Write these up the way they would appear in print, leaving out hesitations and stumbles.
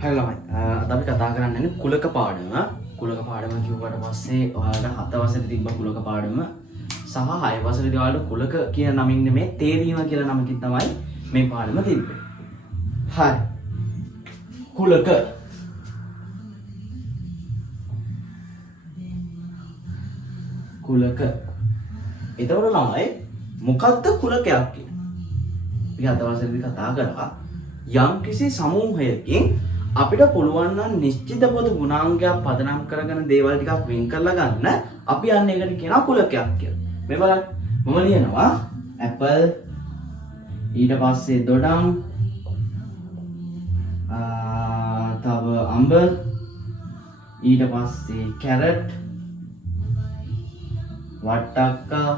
හරි ළමයි. අද අපි කතා කරන්නේ කුලක පාඩම. කුලක පාඩම කිව්වට පස්සේ ඔයාලට 7 වසරේ තිබ්බ කුලක පාඩම සහ 6 වසරේදී ඔයාලට කුලක කියන නමින් නෙමෙයි තේරීම කියලා නමකින් තමයි මේ පාඩම තිබ්බේ. හරි. කුලක කුලක. එතකොට ළමයි මොකක්ද කුලකයක් කියන්නේ? අපි 7 වසරේදී කතා කරා යම්කිසි සමූහයකින් අපිට පුළුවන් නම් නිශ්චිත පොදු ගුණාංගයක් පදනම් කරගෙන දේවල් ටිකක් වෙන් කරලා ගන්න අපි අන්න ඒකට කියනවා කුලකයක් කියලා. මේ බලන්න මම ලියනවා ඇපල් ඊට පස්සේ දොඩම් තව අඹ ඊට පස්සේ කැරට් වට්ටක්කා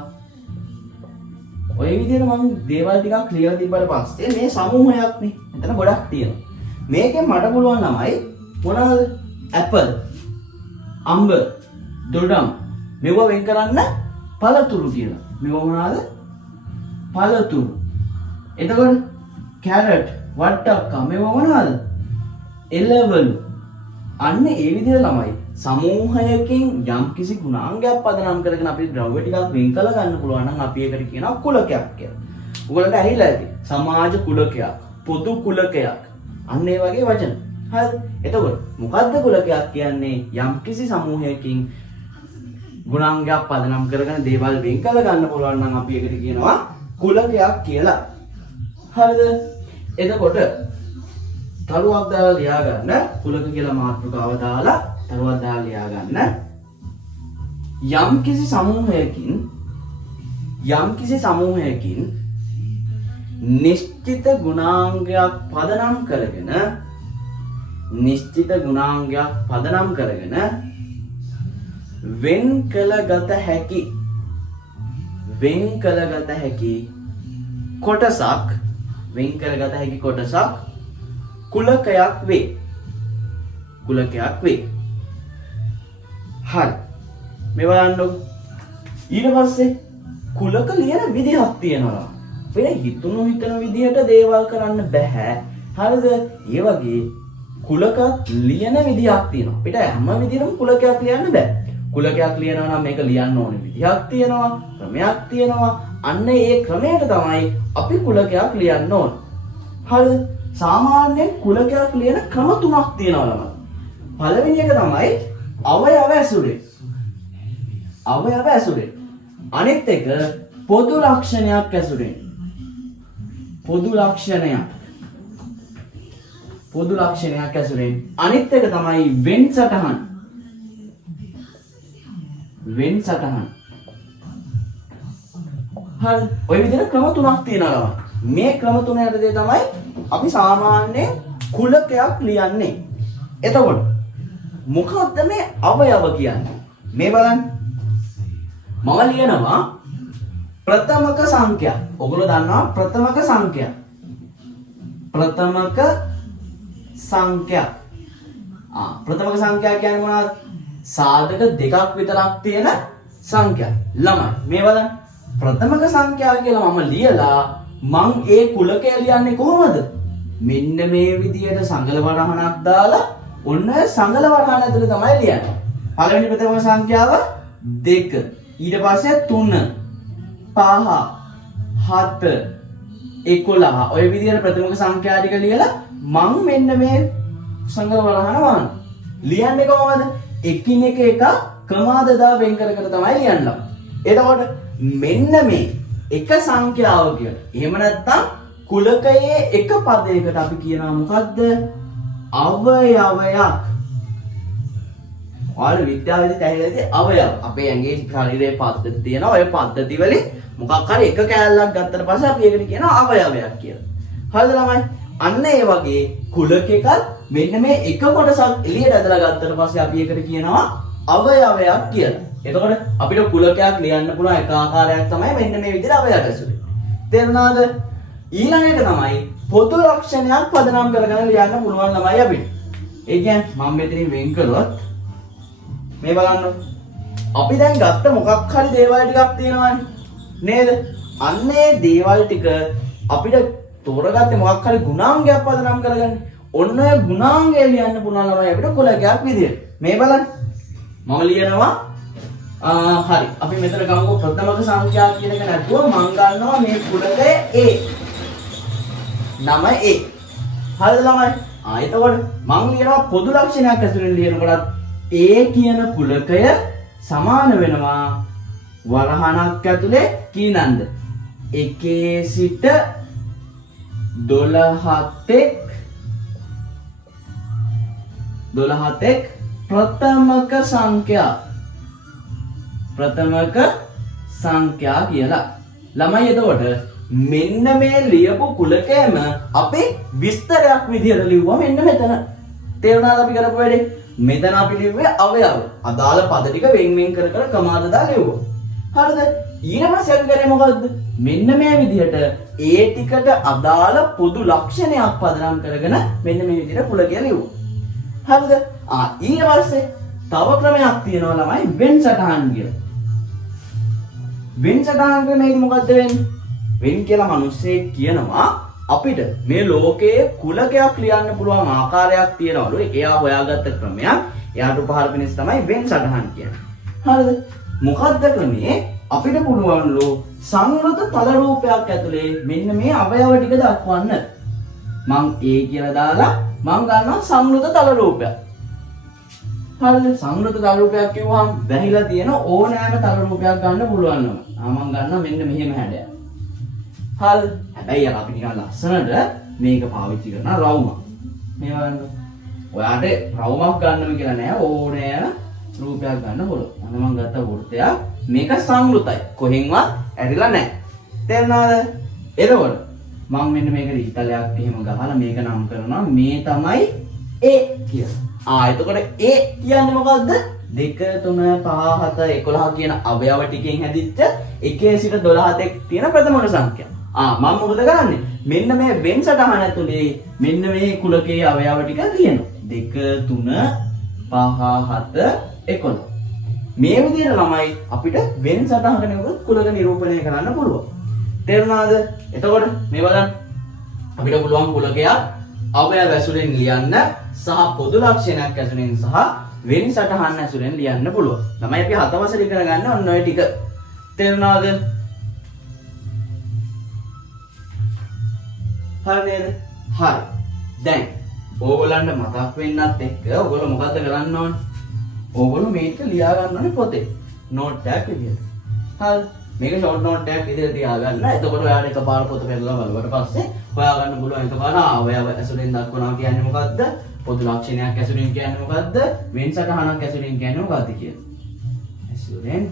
ඔය විදිහට මම දේවල් ටිකක් ක්ලියර් තිබ්බට පස්සේ මේ සමූහයක් නේ. එතන ගොඩක් තියෙනවා. මේකෙන් මට පුළුවන් ළමයි මොනවාද? ඇපල්, අඹ, දොඩම් මේවා වෙන් කරන්න පළතුරු කියලා. මේවා මොනවාද? පළතුරු. එතකොට කැරට්, වට්ටක්කා මේවා මොනවාද? එළවලු. අන්න ඒ විදිහට ළමයි සමූහයකින් යම්කිසි ගුණාංගයක් පදනම් කරගෙන අපිට ද්‍රව්‍ය ටිකක් වෙන් කළ ගන්න පුළුවන් නම් අපි ඒකට කියනවා කුලකයක් කියලා. ඔයගොල්ලන්ට ඇහිලා ඇති. සමාජ කුලකයක්, පොදු කුලකයක්. අන්න ඒ වගේ වචන. හරිද? එතකොට මොකද්ද කුලකයක් කියන්නේ? යම්කිසි සමූහයකින් ගුණාංගයක් පදනම් කරගෙන දේවල් වෙන් කළ ගන්න පුළුවන් නම් අපි ඒකට කියනවා කුලකයක් කියලා. හරිද? එතකොට තරුවක් දාලා ලියා ගන්න කුලක කියලා මාතෘකාව දාලා තරුවක් දාලා ලියා ගන්න යම්කිසි සමූහයකින් නිශ්චිත ගුණාංගයක් පදනම් කරගෙන වෙන් කළගත හැකි කොටසක් කුලකයක් වේ. හරි. මේ බලන්නකො. ඊට පස්සේ කුලක ලියන විදිහක් තියෙනවා. වෙන හිතන විදිහට දේවල් කරන්න බෑ. හරිද? ඒ වගේ කුලක ලියන විදිහක් තියෙනවා. අපිට හැම විදිහටම කුලකයක් ලියන්න බෑ. කුලකයක් ලියනවා නම් මේක ලියන්න ඕනේ විදිහක් තියෙනවා, ක්‍රමයක් තියෙනවා. අන්න ඒ ක්‍රමයට තමයි අපි කුලකයක් ලියන්න ඕනේ. හරිද? සාමාන්‍යයෙන් කුලකයක් ලියන ක්‍රම තුනක් තියෙනවා ළමයි. පළවෙනි එක තමයි අවයව ඇසුරෙන්. අනිත් එක පොදු ලක්ෂණයක් ඇසුරෙන්. අනිත් එක තමයි වෙන්සටහන්. හරි. ඔය විදිහට ක්‍රම තුනක් තියෙනවා. මේ ක්‍රම තුන යටතේ තමයි අපි සාමාන්‍යයෙන් කුලකයක් ලියන්නේ. එතකොට මොකක්ද මේ අවයව කියන්නේ? මේ බලන්න. මම ලියනවා ප්‍රථමක සංඛ්‍යා. ඔයගොල්ලෝ දන්නවා ප්‍රථමක සංඛ්‍යා. ප්‍රථමක සංඛ්‍යා කියන්නේ මොනවද? සාධක දෙකක් විතරක් තියෙන සංඛ්‍යා. ළමයි මේ බලන්න. ප්‍රථමක සංඛ්‍යා කියලා මම ලියලා මං ඒ කුලකය ලියන්නේ කොහොමද? මෙන්න මේ විදියට සංගල වරහණක් දාලා ඔන්න සංගල වරහණ ඇතුලේ තමයි ලියන්නේ. පළවෙනි ප්‍රථම සංඛ්‍යාව 2. ඊට පස්සේ 3 5 7 11. ඔය විදියට ප්‍රථම සංඛ්‍යා ටික ලියලා මං මෙන්න මේ සංගල වරහණ වහන. ලියන්නේ කොහොමද? එකින් එක ක්‍රමාදදා වෙන් කර තමයි ලියන්න. එතකොට මෙන්න මේ එක සංඛ්‍යාව කියලා. එහෙම නැත්නම් කුලකයේ එක පදයකට අපි කියනවා මොකද්ද? අවයවයක්. ඔයාලා විද්‍යාවේදී ඇහිලාදී අවයව. අපේ ඇඟේ ශරීරයේ පද්ධති තියෙනවා. ඔය පද්ධති වලින් මොකක් හරි එක කෑල්ලක් ගත්තට පස්සේ අපි ඒකට කියනවා අවයවයක් කියලා. හරිද ළමයි? අන්න ඒ වගේ කුලකයක මෙන්න මේ එක කොටසක් එළියට ඇදලා ගත්තට පස්සේ අපි ඒකට කියනවා අවයවයක් කියලා. එතකොට අපිට කුලකයක් ලියන්න පුළුවන් එක ආකාරයක් තමයි මෙන්න මේ විදිහට අවයව ඇසුරේ. තේරුණාද? ඊළඟ එක තමයි පොදු ලක්ෂණයක් පදනම් කරගෙන ලියන්න පුළුවන් ළමයි අපිට. ඒ කියන්නේ මම මෙතනින් වෙන් කළොත් මේ බලන්න. අපි දැන් ගත්ත මොකක් හරි දේවල් ටිකක් තියෙනවානේ. නේද? අන්නේ දේවල් ටික අපිට තෝරගත්තේ මොකක් හරි ගුණාංගයක් පදනම් කරගන්න. ඔන්න ඔය ගුණාංගය ලියන්න පුළුවන් ළමයි අපිට කුලකයක් විදියට. මේ බලන්න. මම ලියනවා හරි. අපි මෙතන ගමුකෝ ප්‍රථමක සංඛ්‍යා කියන එක නැතුව මම ගන්නවා මේ කුලකය A. නම A. හරිද ළමයි? එතකොට මම ලියනවා පොදු ලක්ෂණයක් ඇතුළෙන් ලියනකොට A කියන කුලකය සමාන වෙනවා වරහණක් ඇතුලේ කීනන්ද? 1 සිට 12 ප්‍රථමක සංඛ්‍යා කියලා. ළමයි එතකොට මෙන්න මේ ලියපු කුලකයම අපේ විස්තරයක් විදියට ලිව්වා මෙන්න මෙතන. තේරුණාද අපි කරපු වැඩේ? මෙතන අපි ලිව්වේ අවයව. අදාළ පද ටික වෙන් වෙන් කර කර කමාද දා ලිව්වා. හරිද? ඊට පස්සේ අපි කරේ මොකද්ද? මෙන්න මේ විදිහට ඒ ටිකට අදාළ පොදු ලක්ෂණයක් පදනම් කරගෙන මෙන්න මේ විදිහට කුලකය ලිව්වා. හරිද? ඊට පස්සේ තව ක්‍රමයක් තියෙනවා ළමයි වෙන් සටහන් කියලා. වෙන් සටහන් ක්‍රමයේදී මොකද්ද වෙන්නේ? වෙන් කියලා මිනිස්සේ කියනවා අපිට මේ ලෝකයේ කුලකයක් ලියන්න පුළුවන් ආකාරයක් තියෙනවලු. එයා හොයාගත්ත ක්‍රමයක්. එයාට උපහාර පිණිස තමයි වෙන් සටහන් කියන්නේ. හරිද? මොකද්ද ක්‍රමේ? අපිට පුළුවන්ලු සංවෘත තල රූපයක් ඇතුලේ මෙන්න මේ අවයව ටික දක්වන්න. මං A කියලා දාලා මං ගන්නවා සංවෘත තල රූපයක්. හරිද? සංවෘත තල රූපයක් කිව්වහම වැහිලා තියෙන ඕනෑම තල රූපයක් ගන්න පුළුවන් නම. මං ගන්නවා මෙන්න මෙහෙම හැඩයක්. හරිද? හැබැයි අපි නිකන් ලස්සනට මේක පාවිච්චි කරන රවුමක්. මේ බලන්න. ඔයාට රවුමක් ගන්නම කියලා නෑ ඕනෑම රූපයක් ගන්න පුළුවන්. අන්න මං ගත්ත වෘත්තයක් මේක සංවෘතයි. කොහෙන්වත් ඇරිලා නැහැ. තේරුණාද? එතකොට මම මෙන්න මේකට ඉතලයක් එහෙම ගහලා මේක නම් කරනවා මේ තමයි A කියලා. එතකොට A කියන්නේ මොකද්ද? 2 3 5 7 11 කියන අවයව ටිකෙන් හැදිච්ච 1 සිට 12 දක්වා තියෙන ප්‍රථමක සංඛ්‍යා. මම මොකද කරන්නේ? මෙන්න මේ වෙන් සටහන ඇතුලේ මෙන්න මේ කුලකයේ අවයව ටික තියෙනවා. 2 3 5 7 11. මේ විදිහට ළමයි අපිට වෙන් සටහනක කුලක නිරූපණය කරන්න පුළුවන්. තේරුණාද? එතකොට මේ බලන්න. අපිට පුළුවන් කුලකයක් අවයව ඇසුරෙන් ලියන්න සහ පොදු ලක්ෂණයක් ඇසුරෙන් සහ වෙන් සටහන් ඇසුරෙන් ලියන්න පුළුවන්. ළමයි අපි 7 වසර ඉගෙන ගන්න ඔන්න ඔය ටික. තේරුණාද? හරි නේද? හරි. දැන් ඕගොල්ලන්ට මතක් වෙන්නත් එක්ක ඕගොල්ලෝ මොකද්ද කරන්න ඕනේ? ඕගොල්ලෝ මේක ලියා ගන්න ඕනේ පොතේ. නෝට් එකක් විදියට. හරි. මේක ෂෝට් නෝට් එකක් විදියට තියාගන්න. එතකොට ඔයාලට එකපාර පොත පෙරලා බලුවට පස්සේ හොයාගන්න පුළුවන් එකපාර අවයව ඇසුරෙන් දක්වනවා කියන්නේ මොකද්ද? පොදු ලක්ෂණයක් ඇසුරෙන් කියන්නේ මොකද්ද? වෙන් සටහනක් ඇසුරෙන් කියන්නේ මොකද්ද කියලා. ඇසුරෙන්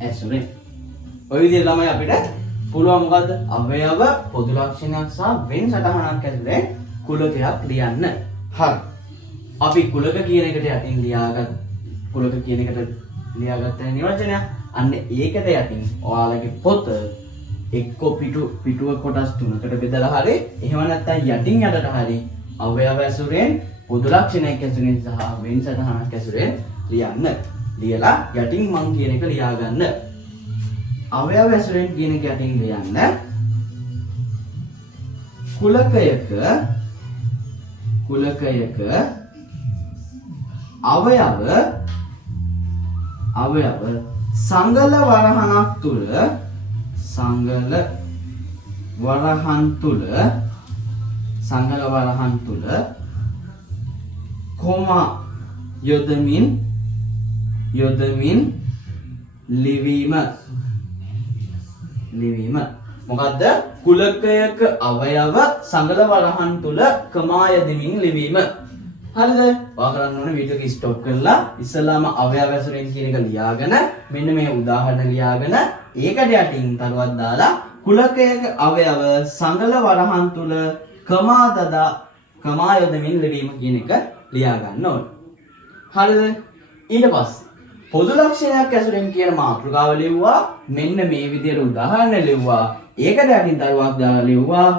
ඇසුරෙන් ඔය විදිහට ළමයි අපිට පුළුවන් මොකද්ද? අවයව පොදු ලක්ෂණයක් සහ වෙන් සටහනක් ඇතුලේ කුලකයක් ලියන්න. හරි. අපි කුලක කියන එකට යටින් ලියාගත්ත නිර්වචනය අන්න ඒකට යටින් ඔයාලගේ පොත එක්ක පිටුව කොටස් 3කට බෙදලා හරි එහෙම නැත්නම් යටින් යටට හරි අවයව ඇසුරෙන් පොදු ලක්ෂණයක් ඇසුරෙන් සහ වෙන් සටහනක් ඇසුරෙන් ලියන්න. ලියලා යටින් මං කියන එක ලියා ගන්න. අවයව ඇසුරෙන් කියන එක යටින් ලියන්න. කුලකයක අවයව සංගල වරහන් තුල කොමා යොදමින් ලිවීම. මොකද්ද? කුලකයක අවයව සංගල වරහන් තුල කමා යොදමින් ලිවීම. හරිද? ඔයා කරන්න ඕනේ වීඩියෝ එක ස්ටොප් කරලා ඉස්සලාම අවයව ඇසුරෙන් කියන එක ලියාගෙන මෙන්න මේ උදාහරණ ලියාගෙන ඒකට යටින් තරුවක් දාලා කුලකයක අවයව සංගල වරහන් තුල කමා යොදමින් ලිවීම කියන එක ලියා ගන්න ඕනේ. හරිද? ඊට පස්සේ පොදු ලක්ෂණයක් ඇසුරෙන් කියන මාතෘකාව ලිව්වා. මෙන්න මේ විදිහට උදාහරණ ලිව්වා. ඒකට යටින් තරුවක් දාලා ලිව්වා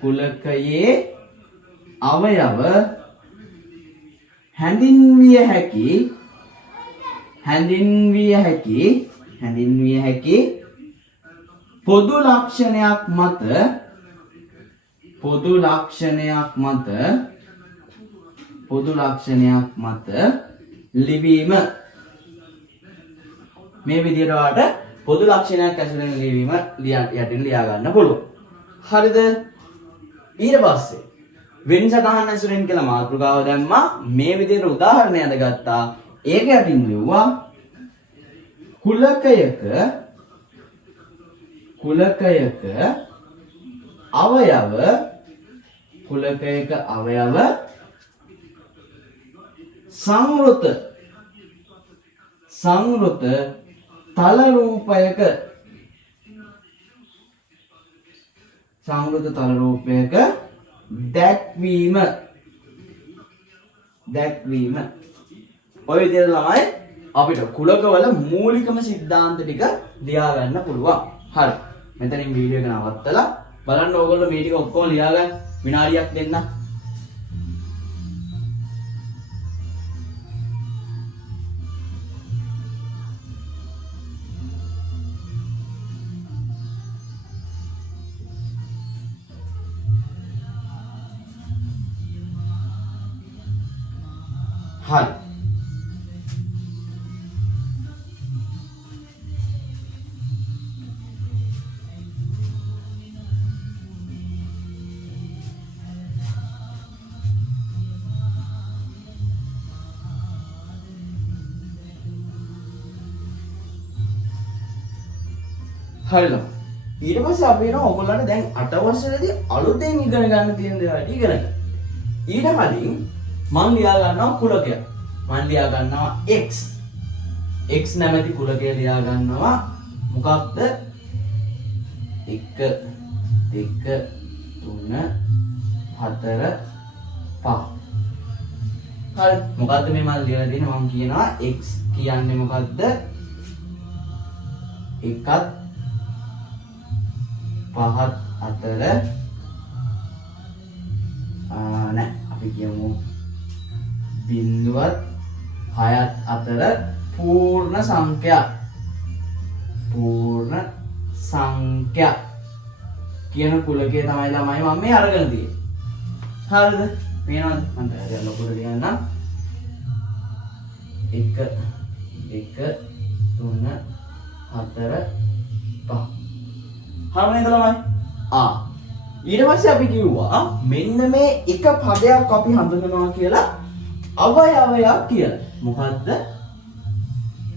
කුලකයේ අවයව හැඳින්විය හැකි පොදු ලක්ෂණයක් මත ලිවීම. මේ විදිහට ඔයාලට පොදු ලක්ෂණයක් ඇසුරෙන් ලිවීම යටින් ලියා ගන්න පුළුවන්. හරිද? ඊට පස්සේ වෙන් සටහන් ඇසුරෙන් කියලා මාතෘකාව දැම්මා. මේ විදිහට උදාහරණයක් ගත්තා. ඒක යටින් ලිව්වා කුලකයක අවයව සංවෘත තල රූපයක දැක්වීම. ඔය විදිහට ළමයි අපිට කුලකවල මූලිකම સિદ્ધාන්ත ටික ලියා ගන්න පුළුවන්. හරි. මෙතනින් වීඩියෝ එක නවත්තලා බලන්න ඕගොල්ලෝ මේ ටික ඔක්කොම ලියා ගන්න. විනාඩියක් දෙන්න. හරි. හරිද? ඊට පස්සේ අපි එනවා ඔයගොල්ලන්ට දැන් 8 වසරේදී අලුතෙන් ඉගෙන ගන්න තියෙන දේවල් ටික ඉගෙන ගන්න. ඊට කලින් මම ලියා ගන්නවා කුලකයක්. මම ලියා ගන්නවා x. x නැමැති කුලකය ලියා ගන්නවා මොකක්ද? 1 2 3 4 5. හරි. මොකද්ද මේ මම ලියලා දෙන්නේ? මම කියනවා x කියන්නේ මොකද්ද? 1ත් 5ත් අතර නෑ අපි කියමු 0ත් 6ත් අතර පූර්ණ සංඛ්‍යා කියන කුලකය තමයි ළමයි මම මේ අරගෙන තියෙන්නේ. හරිද? පේනවද? මම දැන් ලොකුට ලියන්නම්. 1 2 3 4 5. හරිද ළමයි? ඊට පස්සේ අපි කිව්වා මෙන්න මේ එක පදයක් අපි හඳුනනවා කියලා අවයවයක් කියලා. මොකද්ද?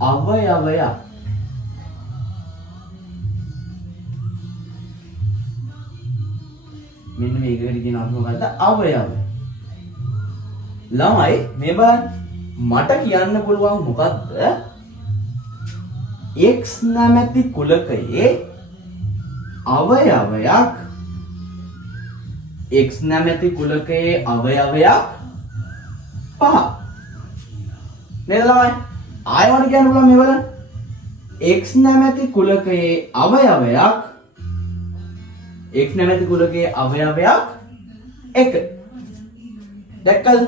අවයවයක්. මෙන්න මේකට කියන අපි මොකද්ද? අවයවය. ළමයි මේ බලන්න මට කියන්න පුළුවන් මොකද්ද? x නැමැති කුලකයේ අවයවයක් x නැමැති කුලකයේ අවයවයක් 5. නේද ළමයි? ආයෙත් කියන්න පුළුවන් මේ බලන්න. x නැමැති කුලකයේ අවයවයක් x නැමැති කුලකයේ අවයවයක් 1. දැක්කද?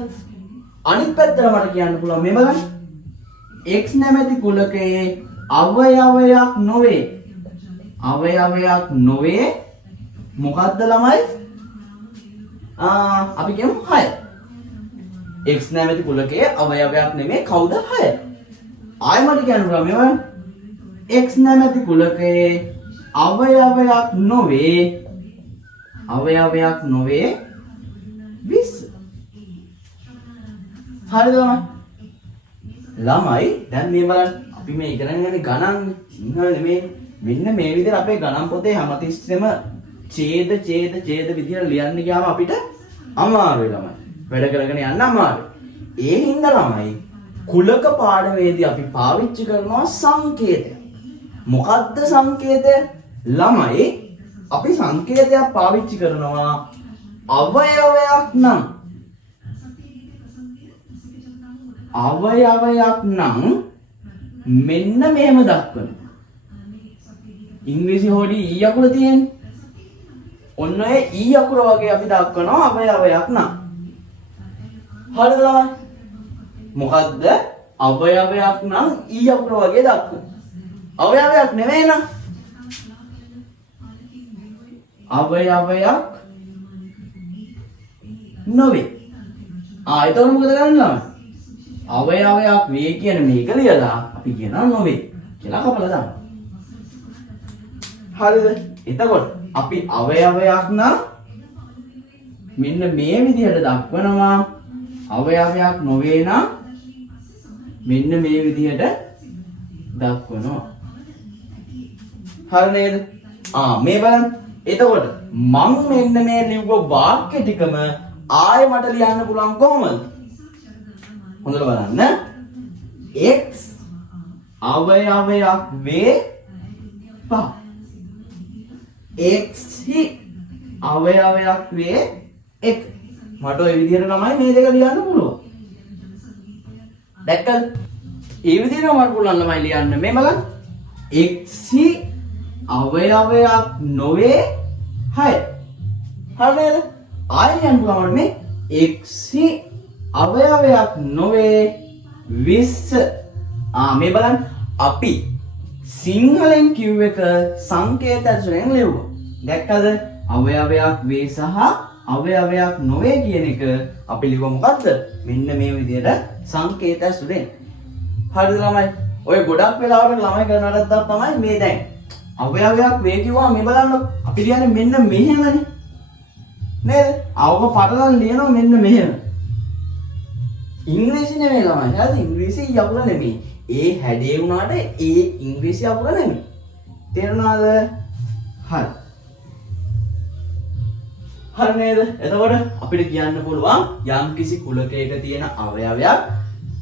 අනිත් පැත්තට මට කියන්න පුළුවන් මේ බලන්න. x නැමැති කුලකයේ අවයවයක් නොවේ මොකද්ද ළමයි? අපි කියමු 6. x නැමැති කුලකයේ අවයවයක් නෙමෙයි කවුද? 6. ආයෙ මට කියන්න පුළුවන් මේ බලන්න. x නැමැති කුලකයේ අවයවයක් නොවේ 20. හරිද ළමයි? ළමයි දැන් මේ බලන්න අපි මේ ඉගෙන ගන්න ගණන් සිංහල නෙමෙයි. මෙන්න මේ විදිහට අපේ ගණන් පොතේ හැමතිස්සෙම ඡේද විදිහට ලියන්න ගියාම අපිට අමාරුයි ළමයි. වැඩ කරගෙන යන්න අමාරුයි. ඒ හින්දා ළමයි කුලක පාඩමේදී අපි පාවිච්චි කරනවා සංකේතය. මොකද්ද සංකේතය? ළමයි අපි සංකේතයක් පාවිච්චි කරනවා අවයවයක් නම් මෙන්න මෙහෙම දක්වනවා. ඉංග්‍රීසි හොඩි ඊ අකුර තියෙන්නේ. ඔන්න ඔය ඊ අකුර වගේ අපි දක්වනවා අවයවයක් නම්. හරිද ළමයි? මොකද්ද? අවයවයක් නම් ඊ අකුර වගේ දක්වන. අවයවයක් නෙමෙයි නං. අවයවයක් නොවේ. එතකොට මොකද කරන්නේ ළමයි? අවයවයක් වේ කියන මේක ලියලා අපි කියනවා නොවේ කියලා කපලා දානවා. හරිද? එතකොට අපි අවයවයක් නම් මෙන්න මේ විදිහට දක්වනවා. අවයවයක් නොවේ නම් මෙන්න මේ විදිහට දක්වනවා. හරි නේද? මේ බලන්න. එතකොට මම මෙන්න මේ ලිව්ව වාක්‍ය ටිකම ආයෙ මට ලියන්න පුළුවන් කොහොමද? හොඳට බලන්න. x අවයවයක් වේවා. x අවයවයක් වේ 1. මට ওই විදිහට තමයි මේ දෙක ලියන්න පුළුවන්. දැක්කද? ඒ විදිහට මට පුළුවන් ළමයි ලියන්න. මේ බලන්න. x අවයවයක් නොවේ 6. හරි නේද? ආයෙ ලියන්න පුළුවන් මේ x අවයවයක් නොවේ 20. මේ බලන්න. අපි සිංහලෙන් කිව් එක සංකේත ඇතුලෙන් ලිව්වා. දැක්කද? අවයවයක් වේ සහ අවයවයක් නොවේ කියන එක අපි ලිව්ව මොකද්ද? මෙන්න මේ විදිහට සංකේත ඇතුලෙන්. හරිද ළමයි? ඔය ගොඩක් වෙලාවට ළමයි කරන අරද්දක් තමයි මේ දැන්. අවයවයක් වේ කිව්වා මේ බලන්න. අපි කියන්නේ මෙන්න මෙහෙමනේ. නේද? අවක පටලන් ලියනවා මෙන්න මෙහෙම. ඉංග්‍රීසි නෙමෙයි ළමයි. හරිද? ඉංග්‍රීසි යකුර නෙමෙයි. ඒ හැඩේ වුණාට ඒ ඉංග්‍රීසි අකුර නෙමෙයි. තේරුණාද? හරි. හරි නේද? එතකොට අපිට කියන්න පුළුවන් යම් කිසි කුලකයක තියෙන අවයවයක්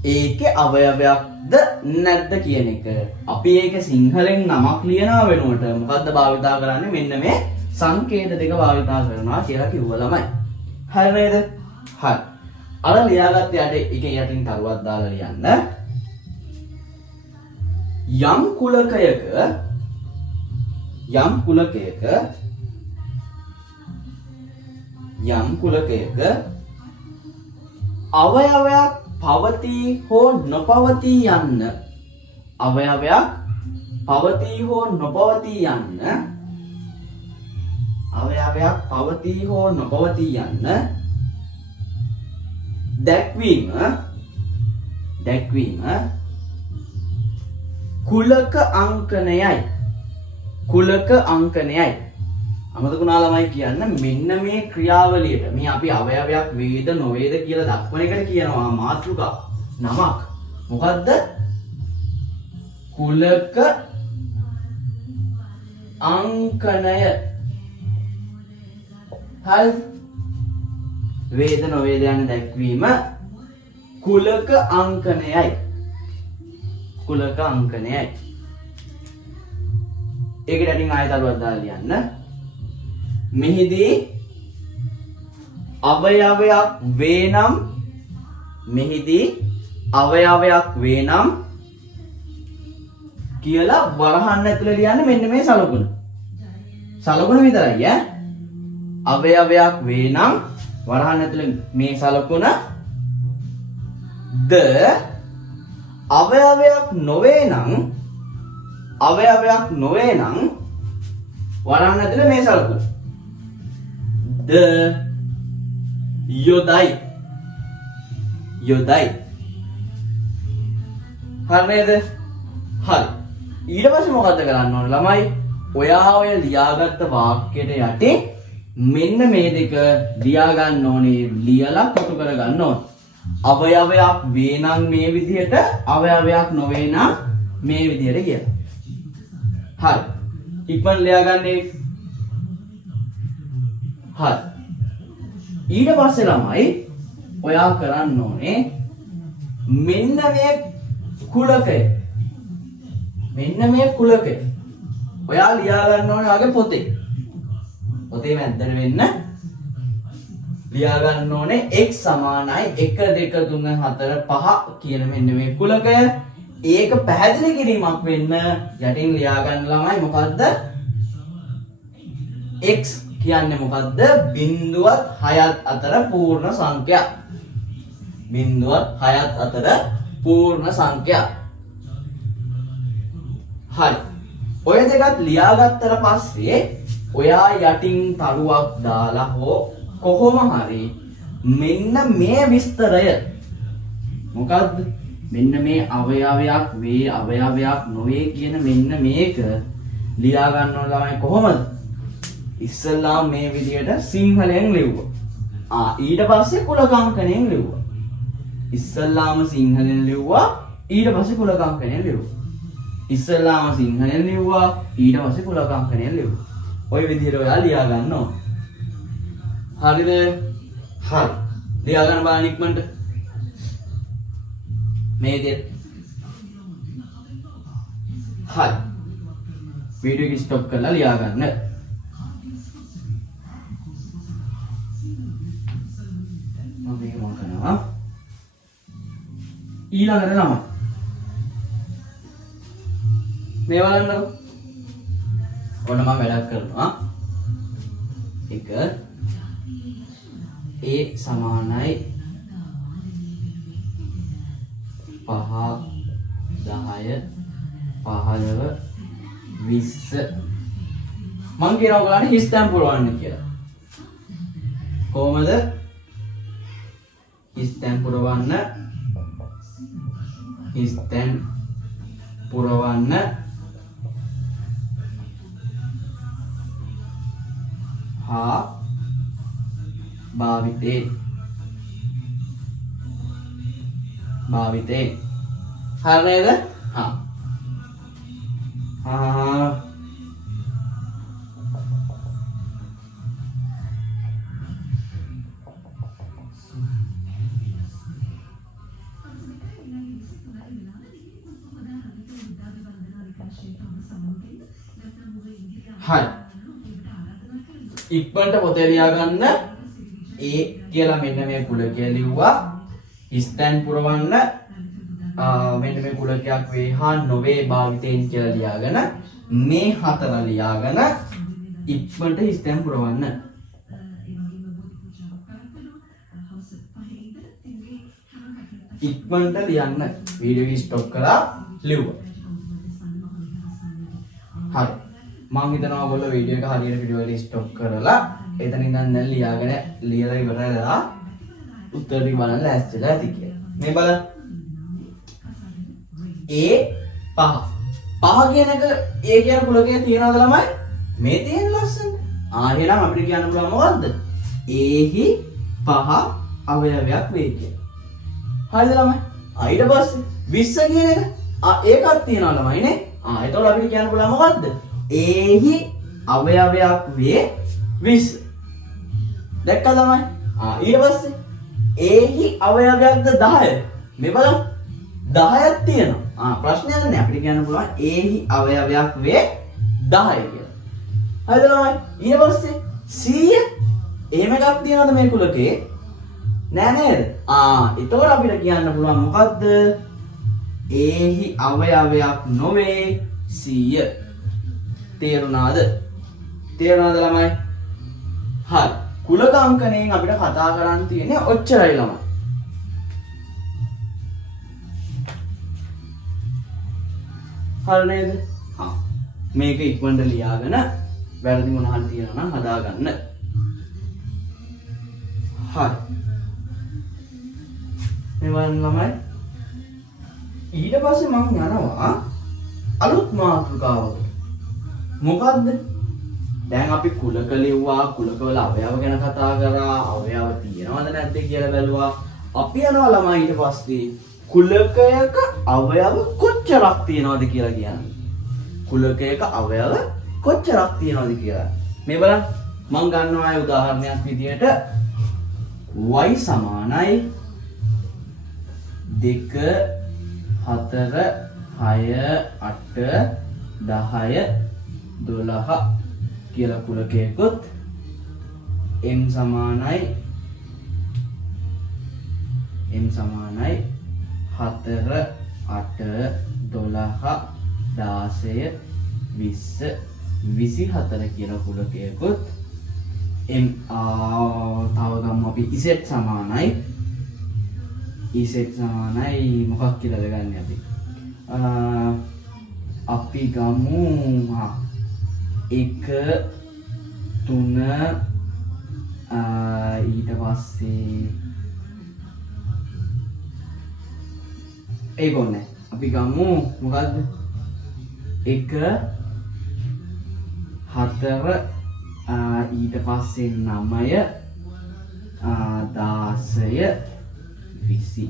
ඒකේ අවයවයක්ද නැද්ද කියන එක. අපි ඒක සිංහලෙන් නමක් ලියනවා වෙනුවට මොකද්ද භාවිතා කරන්නේ? මෙන්න මේ සංකේත දෙක භාවිතා කරනවා කියලා කිව්වා ළමයි. හරි නේද? හරි. අර ලියාගත්ත යට එක යටින් කරුවක් දාලා ලියන්න. යම් කුලකයක අවයවයක් පවතී හෝ නොපවතී යන්න දැක්වීම කුලක අංකනයයි. අමතකුණා ළමයි කියන්න මෙන්න මේ ක්‍රියාවලියට මේ අපි අවයවයක් වේද නොවේද කියලා දක්වන එකට කියනවා මාතෘකා නමක්. මොකද්ද? කුලක අංකනය. හරි. වේද නොවේද යන දැක්වීම කුලක අංකනයයි. ඒකට අටින් ආයෙත් අලුවක් දාලා ලියන්න. මෙහිදී අවයවයක් වේ නම් කියලා වරහන් ඇතුලේ ලියන්න මෙන්න මේ සලකුණ. සලකුණ විතරයි ඈ. අවයවයක් වේ නම් වරහන් ඇතුලේ මේ සලකුණ ද අවයවයක් නොවේ නම් වරහන් ඇතුලේ මේ සලකුණ ද යොදයි. හරි නේද? හරි. ඊට පස්සේ මොකද්ද කරන්න ඕන ළමයි? ඔයා ඔය ලියාගත්ත වාක්‍යයට යටින් මෙන්න මේ දෙක ලියා ගන්න ඕනේ. ලියලා කොටු කර ගන්න ඕනේ. අවයවයක් වේ නම් මේ විදිහට, අවයවයක් නොවේ නම් මේ විදිහට කියලා. හරි. ඉක්මන් ලියා ගන්නේ. හරි. ඊට පස්සේ ළමයි ඔයා කරන්න ඕනේ මෙන්න මේ කුලකය. ඔයා ලියා ගන්න ඕනේ ආගේ පොතේ. පොතේ මැද්දට වෙන්න ලියා ගන්න ඕනේ x සමානයි 1 2 3 4 5 කියන මෙන්න මේ කුලකය. ඒක පැහැදිලි කිරීමක් වෙන්න යටින් ලියා ගන්න ළමයි මොකද්ද? x කියන්නේ මොකද්ද? 0වත් 6ත් අතර පූර්ණ සංඛ්‍යා. බිංදුවත් හයත් අතර පූර්ණ සංඛ්‍යා. හරි. ඔය දෙකත් ලියාගත්තට පස්සේ ඔයා යටින් තලුවක් දාලා හෝ කොහොම හරි මෙන්න මේ විස්තරය මොකද්ද? මෙන්න මේ අවයවයක් වේ අවයවයක් නොවේ කියන මෙන්න මේක ලියා ගන්න ඕන ළමයි කොහොමද? ඉස්සල්ලාම මේ විදියට සිංහලෙන් ලිව්වා. ඊට පස්සේ කුලකාංකණයෙන් ලිව්වා. ඉස්සල්ලාම සිංහලෙන් ලිව්වා ඊට පස්සේ කුලකාංකණයෙන් ලිව්වා. ඉස්සල්ලාම සිංහලෙන් ලිව්වා ඊට පස්සේ කුලකාංකණයෙන් ලිව්වා. ওই විදිහට ඔයා ලියා ගන්න ඕන. හරිද? හරි. ලියා ගන්න බලන්න ඉක්මනට. මේ විදිහට. හරි. වීඩියෝ එක ස්ටොප් කරලා ලියා ගන්න. මම මේක මොකද කරනවා? ඊළඟට නම මේ බලන්නකො. ඔන්න මම වැඩක් කරනවා. 1 a සමානයි 5 10 15 20 මං කියනවා ගානේ හිස්තැන් පුරවන්න කියලා. කොහමද හිස්තැන් පුරවන්න? හිස්තැන් පුරවන්න හා භාවිතේ හරි නේද? හරි. ඉක්මනට පොතේ ලියා ගන්න. A කියලා මෙන්න මේ කුලකය ලිව්වා. ස්තැන් පුරවන්න මෙන්න මේ කුලකයක් වේ හා නොවේ භාවිතයෙන් කියලා ලියාගෙන මේ හතර ලියාගෙන ඉක්මනට ස්තැන් පුරවන්න. ඉක්මනට ලියන්න. වීඩියෝ එක ස්ටොප් කරලා ලිව්වා. හරි. මම හිතනවා ඔයගොල්ලෝ වීඩියෝ එක හරියට වීඩියෝ එක ස්ටොප් කරලා එතන ඉඳන් දැන් ලියාගෙන ලියලා ඉවරලා උත්තර ටික බලන්න ලෑස්තිලා ඇති කියලා. මේ බලන්න. A 5 කියන එක A කියන කුලකයේ තියනවද ළමයි? මේ තියෙන ලස්සන. එහෙනම් අපිට කියන්න පුළුවන් මොකද්ද? A හි 5 අවයවයක් වේ කියලා. හරිද ළමයි? ඊට පස්සේ 20 කියන එක ඒකක් තියනවා ළමයි නේ. එතකොට අපිට කියන්න පුළුවන් මොකද්ද? A හි අවයවයක් වේ 20. දැක්කද ළමයි? ඊට පස්සේ A හි අවයවයක්ද 10. මේ බලන්න 10ක් තියෙනවා. ප්‍රශ්නයක් නෑ. අපිට කියන්න පුළුවන් A හි අවයවයක් වේ 10 කියලා. හරිද ළමයි? ඊට පස්සේ 100 එහෙම එකක් තියනවද මේ කුලකේ? නෑ නේද? එතකොට අපිට කියන්න පුළුවන් මොකද්ද? A හි අවයවයක් නොවේ 100. තේරුණාද? ළමයි? හරි. කුලක අංකණයෙන් අපිට කතා කරන්න තියෙන්නේ ඔච්චරයි ළමයි. හරි නේද? මේක ඉක්මනට ලියාගෙන වැරදි මොනවා හරි තියෙනවා නම් හදාගන්න. හරි. මේ වань ළමයි. ඊට පස්සේ මම යනවා අලුත් මාතෘකාවකට. මොකද්ද? දැන් අපි කුලක ලිව්වා, කුලකවල අවයව ගැන කතා කරා, අවයව තියෙනවද නැද්ද කියලා බැලුවා. අපි යනවා ළමයි ඊට පස්සේ කුලකයක අවයව කොච්චරක් තියෙනවද කියලා කියන්නේ. කුලකයක අවයව කොච්චරක් තියෙනවද කියලා. මේ බලන්න මම ගන්නවා උදාහරණයක් විදියට y සමානයි 2 4 6 8 10 12 කියලා කුලකයකොත් m සමානයි 4 8 12 16 20 24 කියලා කුලකයකොත් m තව ගමු අපි z සමානයි ඉසෙට් සමානයි මොකක් කියලාද ගන්න අපි? අපි ගමු 1 3 ඊට පස්සේ ඒක ඕනේ. අපි ගමු මොකද්ද? 1 4 ඊට පස්සේ 9 16 25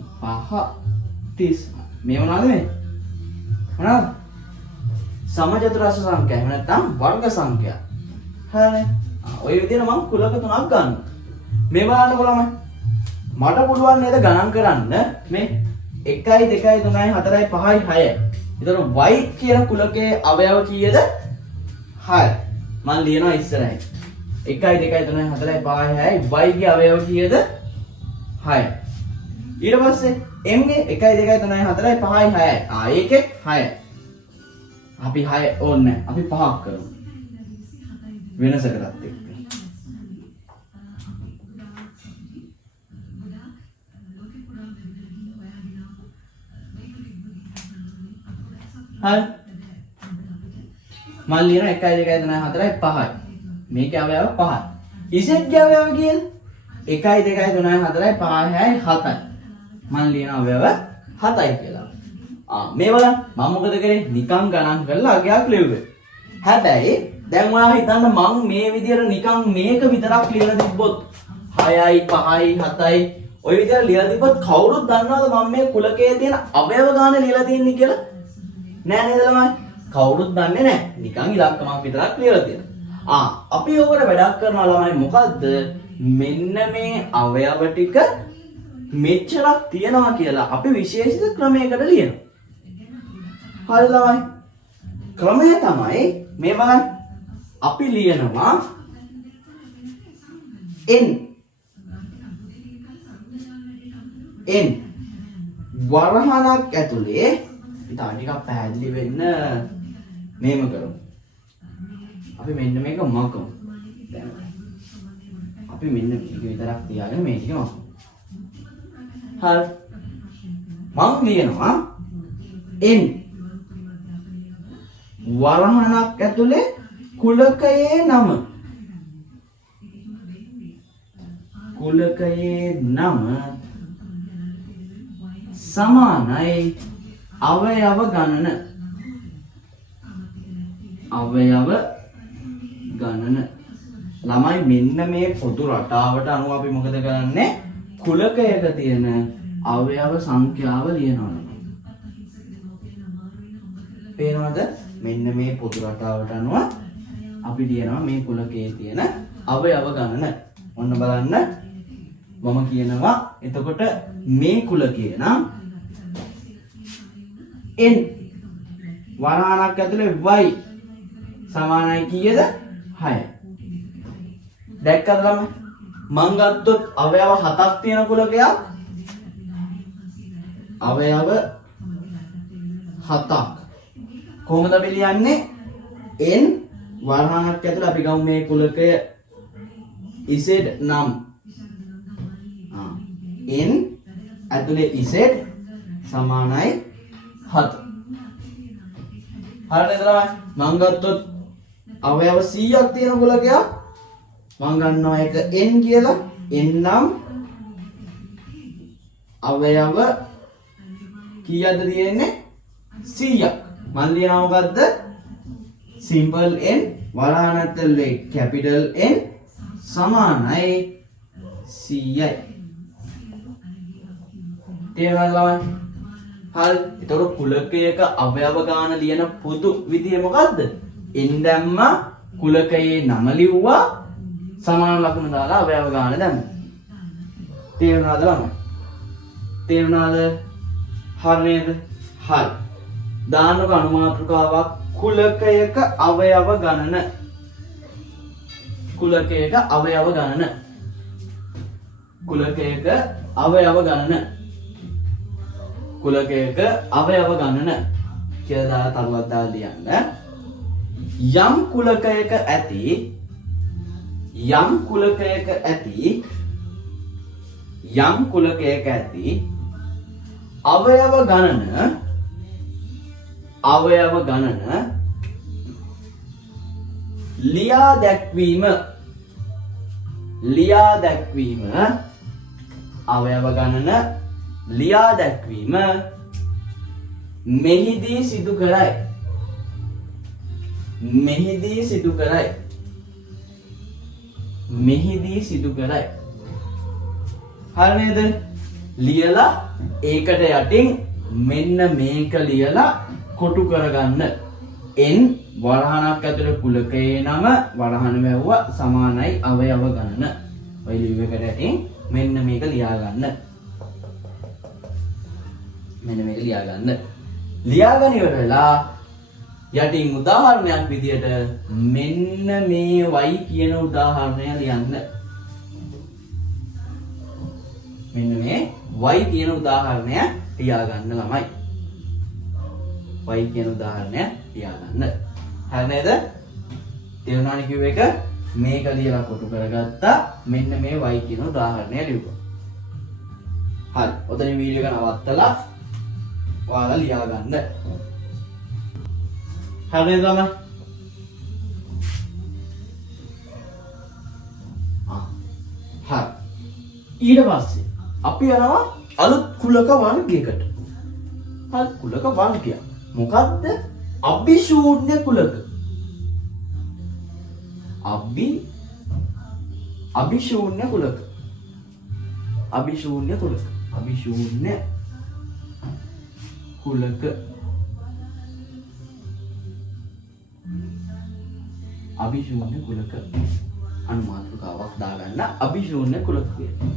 30 මේ මොනවාද මේ? මොනවාද? සමචතුරස්‍ර සංඛ්‍යා. එහෙම නැත්නම් වර්ග සංඛ්‍යා. හරිනේ. ඔය විදිහට මම කුලක තුනක් ගන්නවා. මේ බලන්න බලන්න. මට පුළුවන් නේද ගණන් කරන්න මේ 1 2 3 4 5 6. ඒතර y කියන කුලකයේ අවයව කීයද? 6. මම ලියනවා ඉස්සරහින්. 1 2 3 4 5 6 y ගේ අවයව කීයද? 6. ඊට පස්සේ m ගේ 1 2 3 4 5 6. ඒකේ 6. අපි 6 ඕනේ නැහැ. අපි 5ක් කරමු. වෙනසකටත් එක්ක. හරි. මම ලියන 1 2 3 4 5යි. මේකේ අවයව 5යි. ඉසෙට් ගේ අවයව කීයද? 1 2 3 4 5 6 7යි. මම ලියන අවයව 7යි කියලා. මේ බලන්න මම මොකද කරේ? නිකන් ගණන් කරලා අගයක් ලියුවේ. හැබැයි දැන් ඔයා හිතන්න මම මේ විදියට නිකන් මේක විතරක් ලියලා තිබ්බොත් 6යි 5යි 7යි ඔය විදියට ලියලා තිබ්බොත් කවුරුත් දන්නවද මම මේ කුලකයේ තියෙන අවයව ගාන ලියලා තියන්නේ කියලා? නෑ නේද ළමයි? කවුරුත් දන්නේ නෑ. නිකන් ඉලක්කමක් විතරක් ලියලා තියෙනවා. අපි ඕකට වැඩක් කරනවා ළමයි මොකද්ද? මෙන්න මේ අවයව ටික මෙච්චරක් තියෙනවා කියලා අපි විශේෂිත ක්‍රමයකට ලියනවා. හරි ළමයි. ක්‍රමය තමයි මේ බලන්න. අපි ලියනවා n වරහණක් ඇතුලේ ඉතින් ටිකක් පැහැදිලි වෙන්න මේම කරමු. අපි මෙන්න මේක මකමු. දැන් අපි මෙන්න මේක විතරක් තියාගෙන මේක මකමු. හරි. මම ලියනවා n වරහණක් ඇතුලේ කුලකයේ නම. කුලකයේ නම සමානයි අවයව ගණන. අවයව ගණන. ළමයි මෙන්න මේ පොදු රටාවට අනුව අපි මොකද කරන්නේ? කුලකයක තියෙන අවයව සංඛ්‍යාව ලියනවා. පේනවද? මෙන්න මේ පොදු රටාවට අනුව අපි ලියනවා මේ කුලකයේ තියෙන අවයව ගණන. ඔන්න බලන්න මම කියනවා එතකොට මේ කුලකයේ නම් n වරහණක් ඇතුලේ y සමානයි කීයද? 6. දැක්කද ළමයි? මං ගත්තොත් අවයව 7ක් තියෙන කුලකයක් අවයව 7ක් කොහොමද අපි ලියන්නේ? n වරහණක් ඇතුළේ අපි ගමු මේ කුලකය z නම් n ඇතුලේ z සමානයි 7. හරිද ළමයි? මං ගත්තොත් අවයව 100ක් තියෙන කුලකයක් මං ගන්නවා එක n කියලා. n නම් අවයව කීයක්ද තියෙන්නේ? 100ක්. මං ලියනවා මොකද්ද? simple n වරහණ ඇතුලේ capital N සමානයි 100යි. තේරුණාද ළමයි? හරි. ඒතකොට කුලකයක අවයව ගාන ලියන පොදු විදිය මොකද්ද? n දැම්ම කුලකයේ නම ලිව්වා සමාන ලකුණ දාලා අවයව ගාන දැම්මා. තේරුණාද ළමයි? තේරුණාද? හරි නේද? හරි. දාන්නක අනුමාත්‍රකාවක් කුලකයක අවයව ගණන. කුලකයක අවයව ගණන. කුලකයක අවයව ගණන. කුලකයක අවයව ගණන කියලා දාලා තරුවක් දාලා ලියන්න. යම් කුලකයක ඇති අවයව ගණන ලියා දැක්වීම අවයව ගණන ලියා දැක්වීම මෙහිදී සිදු කරයි. හරි නේද? ලියලා ඒකට යටින් මෙන්න මේක ලියලා කොටු කරගන්න. n වරහණක් ඇතුළේ කුලකයේ නම වරහණ වැවුවා සමානයි අවයව ගණන. ඔය ලියුව එකට යටින් මෙන්න මේක ලියා ගන්න. ලියාගෙන ඉවරලා යටින් උදාහරණයක් විදියට මෙන්න මේ y කියන උදාහරණය ලියන්න. මෙන්න මේ y කියන උදාහරණය ලියාගන්න ළමයි. y කියන උදාහරණය ලියාගන්න. හරි නේද? තේරුණානේ කිව්ව එක? මේක ලියලා කොටු කරගත්තා. මෙන්න මේ y කියන උදාහරණය ලියුවා. හරි. ඔතනින් වීඩියෝ එක නවත්තලා ඔයාලා ලියාගන්න. හරි නේද ළමයි? හරි. ඊට පස්සේ අපි යනවා අලුත් කුලක වර්ගයකට. හරි කුලක වර්ගයක්. මොකද්ද? අභිශූන්‍ය කුලක. අභිශූන්‍ය කුලක. අභිශූන්‍ය කුලක අනුමාත්‍රකාවක් දාගන්න. අභිශූන්‍ය කුලක කියලා.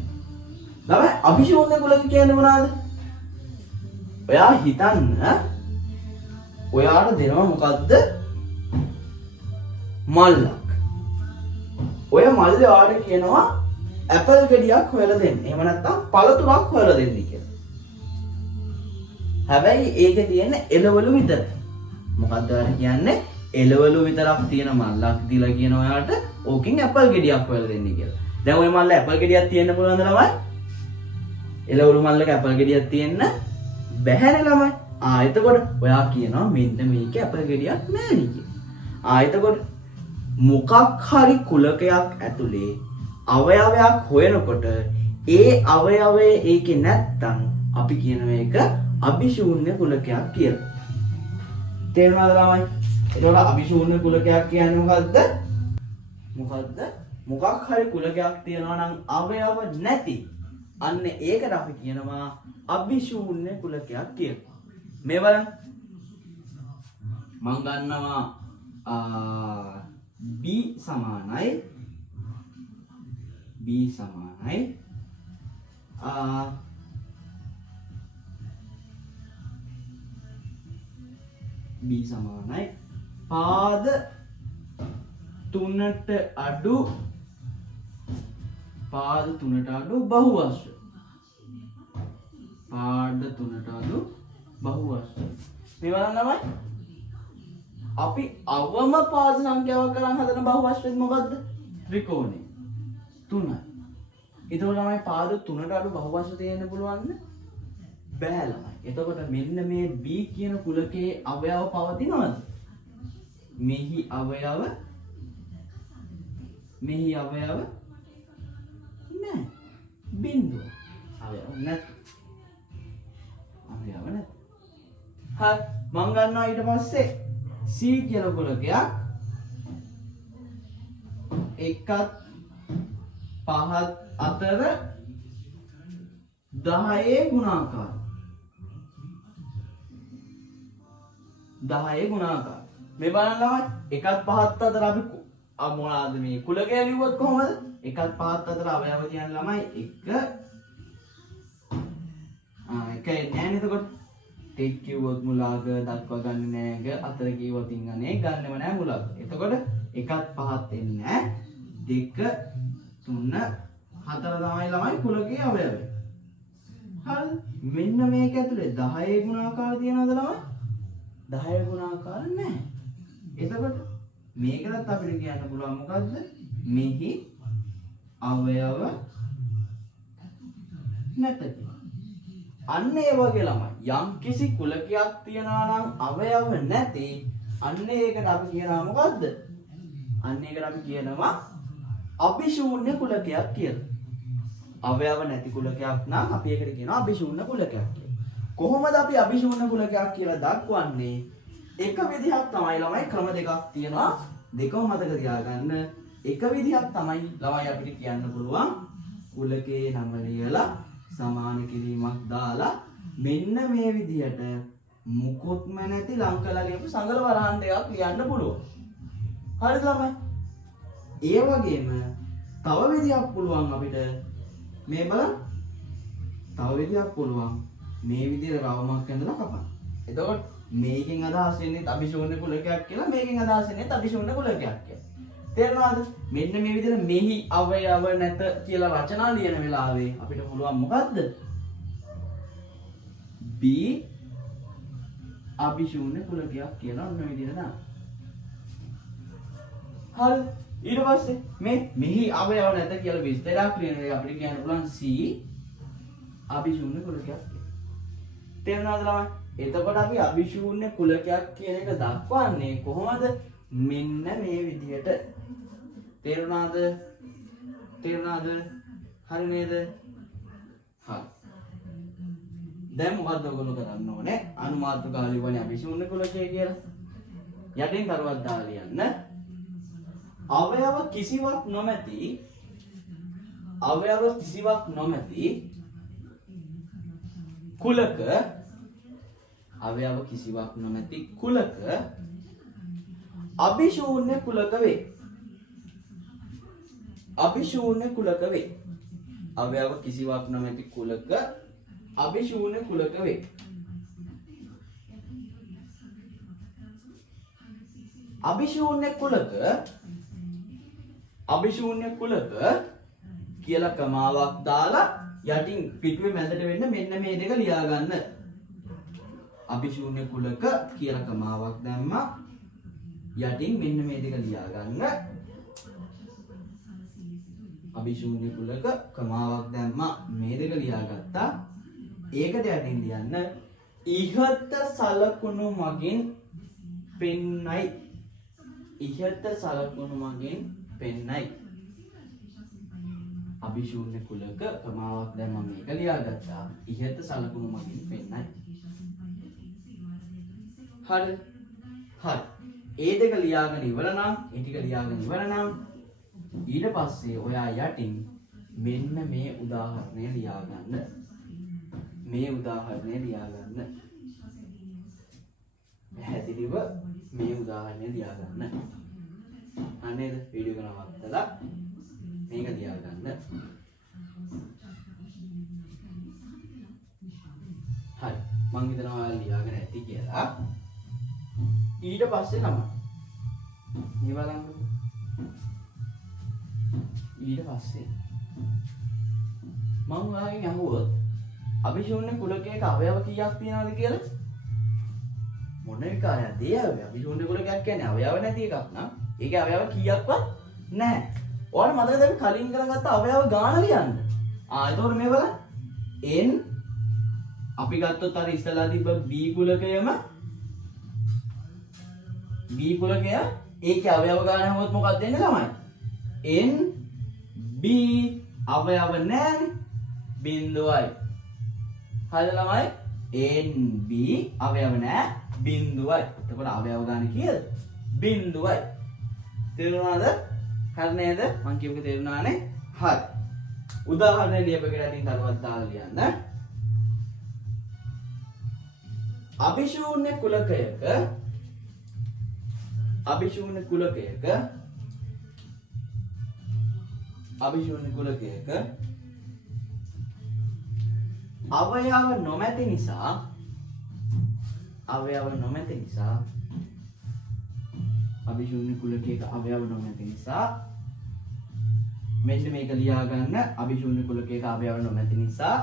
ළමයි අභිශූන්‍ය කුලක කියන්නේ මොනවද? ඔයා හිතන්න ඔයාට දෙනවා මොකද්ද? මල්ලක්. ඔය මල්ලේ ඔයාට කියනවා ඇපල් ගෙඩියක් හොයලා දෙන්න. එහෙම නැත්නම් පළතුරක් හොයලා දෙන්න කියලා. හැබැයි ඒකේ තියෙන එළවලු විතරයි. මොකද්ද ඔයාට කියන්නේ? එළවලු විතරක් තියෙන මල්ලක් දීලා කියන ඔයාට ඕකෙන් ඇපල් ගෙඩියක් හොයලා දෙන්න කියලා. දැන් ওই මල්ලේ ඇපල් ගෙඩියක් තියෙන්න පුළුවන්ද ළමයි? එළවලු මල්ලක ඇපල් ගෙඩියක් තියෙන්න බැහැනේ ළමයි. එතකොට ඔයා කියනවා මෙන්න මේකේ ඇපල් ගෙඩියක් නැහැ නේ කියලා. එතකොට මොකක් හරි කුලකයක් ඇතුලේ අවයවයක් හොයනකොට ඒ අවයවය ඒකේ නැත්තම් අපි කියන මේක අභිශූන්‍ය කුලකයක් කියලා. තේරුණාද ළමයි? එතකොට අභිශූන්‍ය කුලකයක් කියන්නේ මොකද්ද? මොකක් හරි කුලකයක් තියෙනවා නම් අවයව නැති. අන්න ඒකට අපි කියනවා අභිශූන්‍ය කුලකයක් කියලා. මේ බලන්න. මම ගන්නවා b සමානයි පාද 3ට අඩු බහුවර්ෂ. මේ බලන්න ළමයි. අපි අවම පාද සංඛ්‍යාවක් කරන් හදන බහුවර්ෂෙත් මොකද්ද? ත්‍රිකෝණය 3යි. එතකොට ළමයි පාද 3ට අඩු බහුවර්ෂ තියෙන්න පුළුවන්ද? බෑ ළමයි. එතකොට මෙන්න මේ b කියන කුලකයේ අවයව පවතිනවද? මෙහි අවයව නැහැ. බිංදුව අවයව නැත. හරි මම ගන්නවා ඊට පස්සේ c කියන කුලකයක් 1ත් 5ත් අතර 10 ගුණාකාර. මේ බලන්න ළමයි 1ත් 5ත් අතර අපි මොනවාද මේ කුලකය ලිව්වොත් කොහොමද? 1ත් 5ත් අතර අවයව කියන්නේ ළමයි 1 නෑනේ. එතකොට ටෙක් කිව්වොත් මුලාග දක්වා ගන්න නෑග, අතර කිව්වොත් ඉංගනේ ගන්නෙම නෑ මුලාග. එතකොට 1ත් 5ත් එන්නේ 2 3 4 තමයි ළමයි කුලකයේ අවයවය. හරි මෙන්න මේක ඇතුලේ 10 ගුණාකාර තියනවද ළමයි? 10 ගුණාකාර නැහැ. එතකොට මේකලත් අපිට කියන්න පුළුවන් මොකද්ද? මෙහි අවයව නැත කියලා. අන්න ඒ වගේ ළමයි යම් කිසි කුලකයක් තියනවා නම් අවයව නැති අන්න ඒකට අපි කියනවා මොකද්ද? අන්න ඒකට අපි කියනවා අபிශූන්‍ය කුලකයක් කියලා. අවයව නැති කුලකයක් නම් අපි ඒකට කියනවා අபிශූන්‍ය කුලකයක් කියලා. කොහොමද අපි අபிශූන්‍ය කුලකයක් කියලා දක්වන්නේ? එක විදිහක් තමයි ළමයි ක්‍රම දෙකක් තියෙනවා. දෙකම මතක තියාගන්න. එක විදිහක් තමයි ළමයි අපිට කියන්න පුළුවන් කුලකේ නම ලියලා සමාන කිරීමක් දාලා මෙන්න මේ විදිහට මුකුත්ම නැති ලංකලා ලියපු සංගල වරහන් දෙකක් ලියන්න පුළුවන්. හරිද ළමයි? ඒ වගේම තව විදිහක් පුළුවන් අපිට මේ බලන්න. තව විදිහක් පුළුවන් මේ විදිහට රවුමක් ඇඳලා කපන්න. එතකොට මේකෙන් අදහස් වෙන්නේ අபிශූන්‍ය කුලකයක් කියලා මේකෙන් අදහස් වෙන්නේ අபிශූන්‍ය කුලකයක් කියලා. තේරෙනවද? මෙන්න මේ විදිහට මෙහි අවයව නැත කියලා රචනා ලියන වෙලාවේ අපිට පුළුවන් මොකද්ද? B අபிශූන්‍ය කුලකයක් කියලා ඔන්න විදිහට දාන්න. හරි. ඊට පස්සේ මේ මෙහි අවයව නැත කියලා විස්තරයක් ලියන එක අපිට කියන්න පුළුවන් C අபிශූන්‍ය කුලකයක් කියලා. තේරුණාද ළමයි? එතකොට අපි අபிශූන්‍ය කුලකයක් කියන එක දක්වන්නේ කොහොමද? මෙන්න මේ විදිහට. තේරුණාද? තේරුණාද? හරි නේද? හරි. දැන් මොකද්ද ඔයගොල්ලෝ කරන්න ඕනේ? අනුමාත්‍රකාව ලියවන්නේ අபிශූන්‍ය කුලකය කියලා. යටින් කරුවක් දාලා ලියන්න. අවයව කිසිවක් නොමැති කුලක අවයව කිසිවක් නොමැති කුලක අபிශූන්‍ය කුලක වේ. අபிශූන්‍ය කුලක වේ. අවයව කිසිවක් නොමැති කුලක අபிශූන්‍ය කුලක වේ. අபிශූන්‍ය කුලක කියලා කමාවක් දාලා යටින් පිටුවේ මැදට වෙන්න මෙන්න මේ දෙක ලියා ගන්න. අபிශූන්‍ය කුලක කියලා කමාවක් දැම්මා යටින් මෙන්න මේ දෙක ලියා ගන්න. අபிශූන්‍ය කුලක කමාවක් දැම්මා මේ දෙක ලියා ගත්තා. ඒකට යටින් ලියන්න ඉහත සලකුණු මගින් පෙන්නයි. ඉහත සලකුණු මගින් පෙන්නයි. අபிශූන්‍ය කුලක කමාවක් දැම්මා මේක ලියා ගත්තා. ඉහත සලකුණු මගින් පෙන්නයි. හරි. හරි. ඒ දෙක ලියාගෙන ඉවර නම් ඒ ටික ලියාගෙන ඉවර නම් ඊට පස්සේ ඔයා යටින් මෙන්න මේ උදාහරණය ලියා ගන්න. මේ උදාහරණය ලියා ගන්න. පැහැදිලිව මේ උදාහරණය ලියා ගන්න. අනේද වීඩියෝ එක නවත්තලා මේක ලියා ගන්න. හරි. මං හිතනවා ඔයාලා ලියාගෙන ඇති කියලා. ඊට පස්සේ ළමයි මේ බලන්න. ඊට පස්සේ මම ඔයාගෙන් අහුවොත් අபிශූන්‍ය කුලකයක අවයව කීයක් තියෙනවද කියලා? මොන විකාරයක්ද ඒ අවයව? අபிශූන්‍ය කුලකයක් කියන්නේ අවයව නැති එකක් නම් ඒකේ අවයව කීයක්වත් නැහැ. ඔයාලට මතකද අපි කලින් කරගත්ත අවයව ගාන ලියන්න? එතකොට මේ බලන්න. n අපි ගත්තොත් අර ඉස්සලා තිබ්බ b කුලකයම B කුලකය ඒකේ අවයව ගාන හැමෝත් මොකක්ද දෙන්නේ ළමයි? n b අවයව නැහැනේ බිංදුවයි. හරිද ළමයි? n b අවයව නැහැ බිංදුවයි. එතකොට අවයව ගාන කීයද? බිංදුවයි. තේරුණාද? හරි නේද? මං කියපු එක තේරුණානේ? හරි. උදාහරණයක් ලියපෙකට අතින් දරුවක් දාලා ලියන්න. අபிශූන්‍ය කුලකයක අවයව නොමැති නිසා අபிශූන්‍ය කුලකයක අවයව නොමැති නිසා මෙන්න මේක ලියා ගන්න. අபிශූන්‍ය කුලකයක අවයව නොමැති නිසා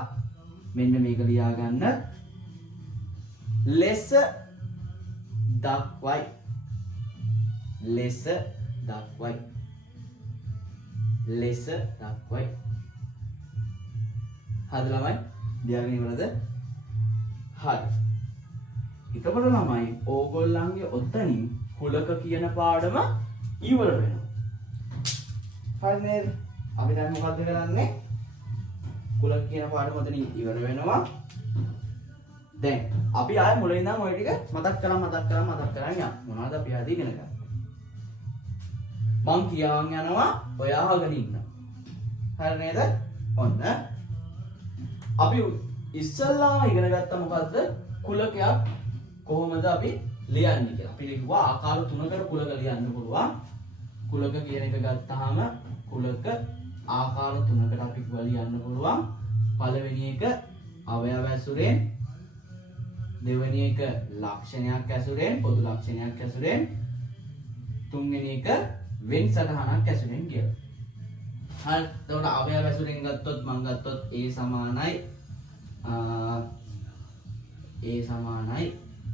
මෙන්න මේක ලියා ගන්න. ලෙස දක්වයි. හරිද ළමයි? ලියාගෙන ඉවරද? හරි. එතකොට ළමයි ඕගොල්ලන්ගේ ඔතනින් කුලක කියන පාඩම ඉවර වෙනවා. හරි නේද? අපි දැන් මොකද්ද කරන්නේ? කුලක කියන පාඩම ඔතනින් ඉවර වෙනවා. දැන් අපි ආයෙ මුලින් ඉඳන් ওই ටික මතක් කරන් යන්න. මොනවද අපි ආදී ඉගෙන ගන්න. මං කියවන් යනවා ඔයා අහගෙන ඉන්න. හරි නේද? ඔන්න අපි ඉස්සල්ලාම ඉගෙන ගත්තා මොකද්ද? කුලකයක් කොහොමද අපි ලියන්නේ කියලා. අපි කිව්වා ආකාර තුනකට කුලක ලියන්න පුළුවන්. කුලක කියන එක ගත්තාම කුලක ආකාර තුනකට අපි ලියන්න පුළුවන්. පළවෙනි එක අවයව ඇසුරෙන්, දෙවෙනි එක ලක්ෂණයක් ඇසුරෙන්, පොදු ලක්ෂණයක් ඇසුරෙන්, තුන්වෙනි එක වෙන් සටහනක් ඇසුරෙන් කියලා. හරි. එතකොට අවයව ඇසුරෙන් ගත්තොත් මම ගත්තොත් A සමානයි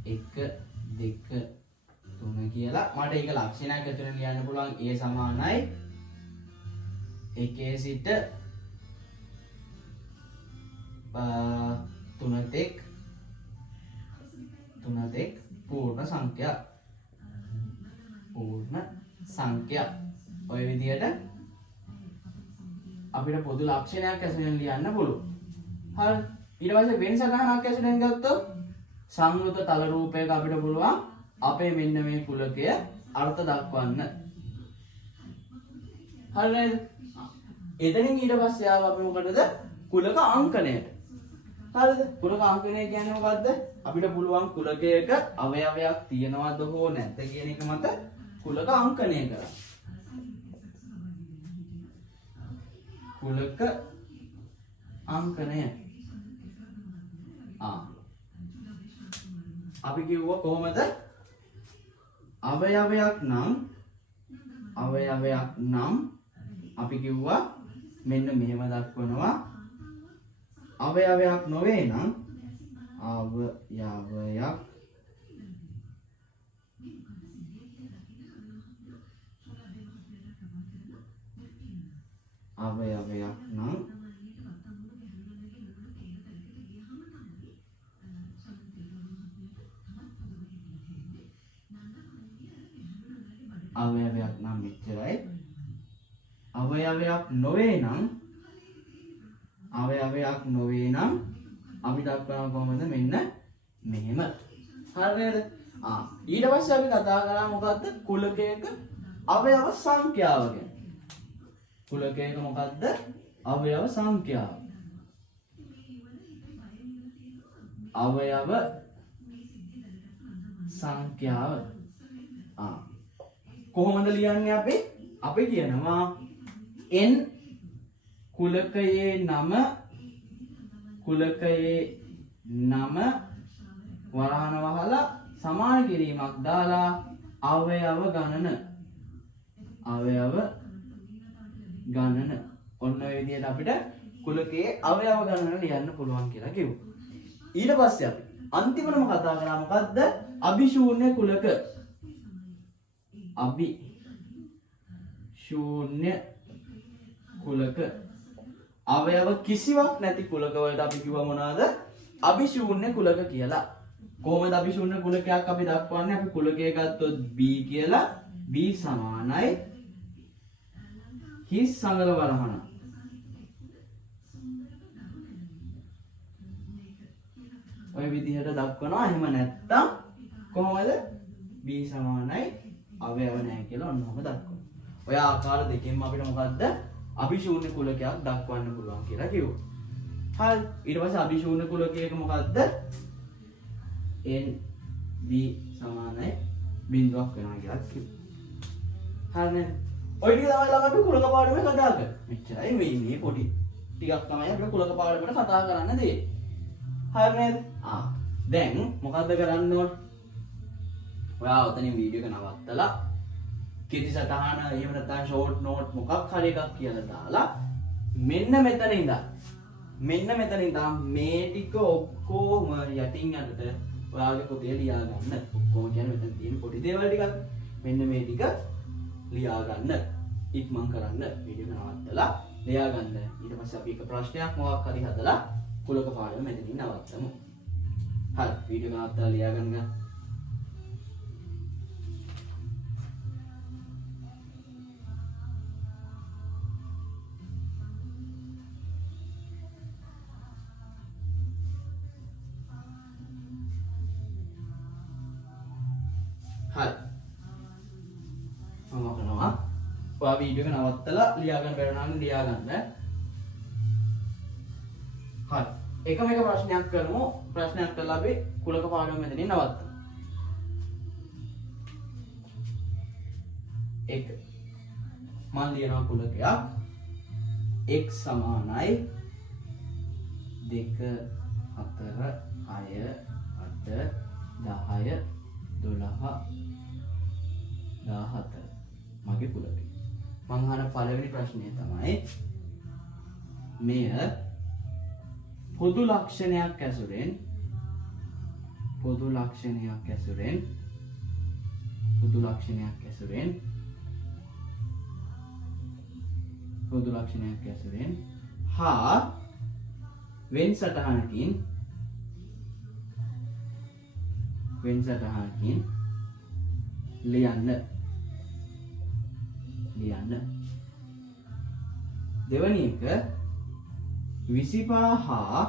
1 2 3 කියලා. මට ඒක ලක්ෂණයක් ඇතුළෙන් ලියන්න පුළුවන්. A සමානයි 1 සිට 3 තෙක් පූර්ණ සංඛ්‍යා. ඔය විදිහට අපිට පොදු ලක්ෂණයක් ඇසුරෙන් ලියන්න පුළුවන්. හරි. ඊට පස්සේ වෙන සටහනක් ඇසුරෙන් ගත්තොත් සංවෘත තල රූපයක අපිට පුළුවන් අපේ මෙන්න මේ කුලකය අර්ථ දක්වන්න. හරි නේද? එතනින් ඊට පස්සේ ආව අපි මොකටද? කුලක අංකණයට. හරිද? කුලක අංකණය කියන්නේ මොකද්ද? අපිට පුළුවන් කුලකයක අවයවයක් තියනවද හෝ නැද්ද කියන එක මත කුලක අංකණය කරන්න. කුලක අංකණය. අපි කිව්වා කොහොමද? අවයවයක් නම් අපි කිව්වා මෙන්න මෙහෙම දක්වනවා. අවයවයක් නොවේ නම් මෙච්චරයි. අවයවයක් නොවේ නම් අපි දක්වනවා කොහොමද? මෙන්න මෙහෙම. හරි නේද? ඊට පස්සේ අපි කතා කරා මොකද්ද? කුලකයක අවයව සංඛ්‍යාව ගැන. කුලකයක මොකද්ද? අවයව සංඛ්‍යාව. අවයව සංඛ්‍යාව. කොහොමද ලියන්නේ අපි? අපි කියනවා n කුලකයේ නම වරහන වහලා සමාන කිරීමක් දාලා අවයව ගණන ඔන්න ඔය විදිහට අපිට කුලකයේ අවයව ගණන ලියන්න පුළුවන් කියලා කිව්වා. ඊට පස්සේ අපි අන්තිමටම කතා කරා මොකද්ද? අභිශූන්‍ය කුලක. අභිශූන්‍ය කුලක. අවයව කිසිවක් නැති කුලක වලට අපි කිව්වා මොනවාද? අභිශූන්‍ය කුලක කියලා. කොහොමද අභිශූන්‍ය කුලකයක් අපි දක්වන්නේ? අපි කුලකය ගත්තොත් B කියලා. B සමානයි හිස් සංගල වරහන. ඔය විදිහට දක්වනවා. එහෙම නැත්තම් කොහොමද? B සමානයි අවයව නැහැ කියලා ඔන්නෝම දක්වනවා. ඔය ආකාර දෙකෙන්ම අපිට මොකද්ද? අභිශූන්‍ය කුලකයක් දක්වන්න පුළුවන් කියලා කිව්වා. හරි. ඊට පස්සේ අභිශූන්‍ය කුලකයක මොකද්ද? n b සමානයි බිඳුවක් වෙනවා කියලා කිව්වා. හරිනේ. ඔය ටික තමයි ළඟ අපි කුලක පාඩමේ කතා කරන්නේ. මෙච්චරයි මේ පොඩි ටිකක් තමයි අපි කුලක පාඩමේ කතා කරන්න දෙන්නේ. හරි නේද? දැන් මොකද්ද කරන්න ඕන? ඔයා ඔතනින් වීඩියෝ එක නවත්තලා කිසි සටහන එහෙම නැත්නම් ෂෝට් නෝට් මොකක් හරි එකක් කියලා දාලා මෙන්න මෙතන ඉඳන් මේ ටික ඔක්කොම යටින් යටට ඔයාගේ පොතේ ලියා ගන්න. ඔක්කොම කියන්නේ මෙතන තියෙන පොඩි දේවල් ටිකක්. මෙන්න මේ ටික ලියා ගන්න. ඉක්මන් කරන්න වීඩියෝ එක නවත්තලා ලියා ගන්න. ඊට පස්සේ අපි එක ප්‍රශ්නයක් මොකක් හරි හදලා කුලක පාඩම මෙතනින් නවත්තමු. හරි වීඩියෝ එක නවත්තලා ලියා ගන්න. හරි මම කරනවා ඔයා වීඩියෝ එක නවත්තලා ලියා ගන්න බැරි නම් ලියා ගන්න. හරි එකම එක ප්‍රශ්නයක් කරමු. ප්‍රශ්නයක් කළා අපි කුලක පාඩම මෙතනින් නවත්තමු. 1 මම ලියනවා කුලකයක් x සමානයි 2 4 6 8 10 12 14 මගේ කුලකය. මම අහන පළවෙනි ප්‍රශ්නය තමයි මෙය පොදු ලක්ෂණයක් ඇසුරෙන් හා වෙන් සටහනකින් ලියන්න. දෙවැනි එක 25 හා